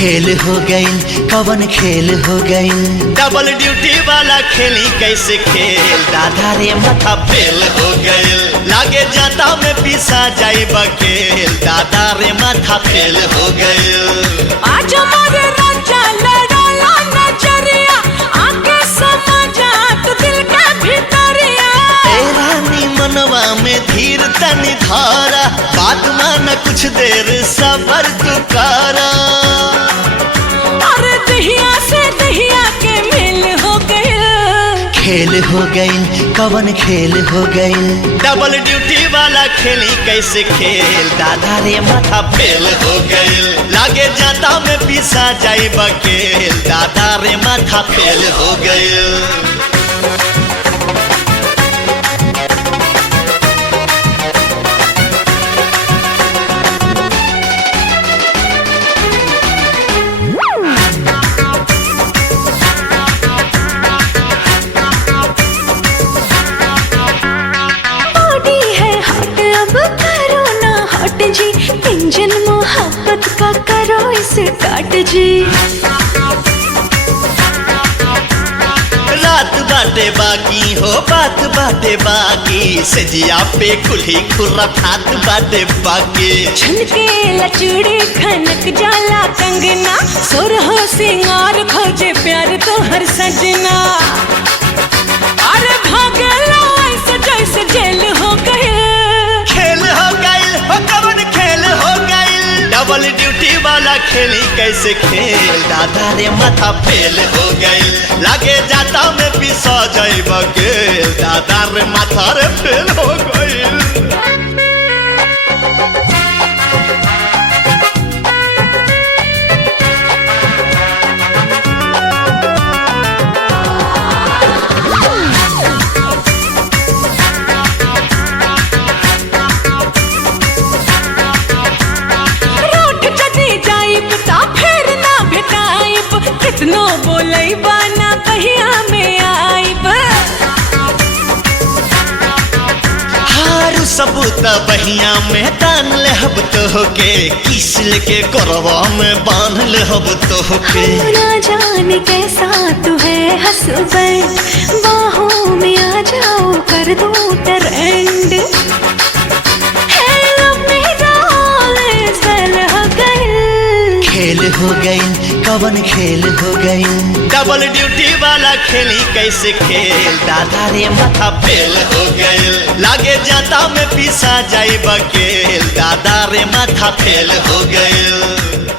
खेल हो गईल, कवन खेल हो गईल। डबल ड्यूटी वाला खेली कैसे खेल, दादा रे माथा फेल हो गईल। लागे जाता में पिसा जाई बकेल, दादा रे माथा फेल हो गईल। आज हमारे राजा लड़ाला नजरिया, आके समझा तू दिल के भीतरिया। ए रानी मनवा में धीर तनी धारा, बात मान कुछ देर सबर तू करा। अरे दहिया से दहिया के मेल हो गईल। खेल हो गईल, कवन खेल हो गईल। डबल ड्यूटी वाला खेली कैसे खेल, दादा रे माथा फेल हो गईल। लागे जाता में पिसा जाई बकेल, दादा रे माथा फेल हो गईल। इंजन मोहब्बत का करो इसे काट जी। रात बाटे बाकी हो, बात बाटे बाकी, सजिया पे कुल्ही खुर्रफात बाटे बाकी। छनके लचूड़ी खनक जाला कंगना, सुरहो सिंगार खोजे प्यार तो हर सजना। अरे भागला ऐसे जैसे जेल हो गए। खेल हो गईल, कवन खेल हो गईल। डबल ड्यूटी वाला खेली कैसे खेल, दादा रे माथा फेल हो गईल। लागे जाता में पिसा जाई बकेल, दादा रे माथा रे फेल हो गईल। कितनो बोलई बाना कहिया में आईब। हारू सबूत बहिया में तान ले हब तो होके, किस लेके करवा में बांध ले हब तो होके। ना जाने कैसा तू है हस्बैंड, बाहों में आ जाओ कर दो ट्रेंड। खेल हो गईल, कवन खेल हो गईल। डबल ड्यूटी वाला खेली कैसे खेल, दादा रे माथा फेल हो गईल। लागे जाता में पिसा जाई बकेल, दादा रे माथा फेल हो गईल।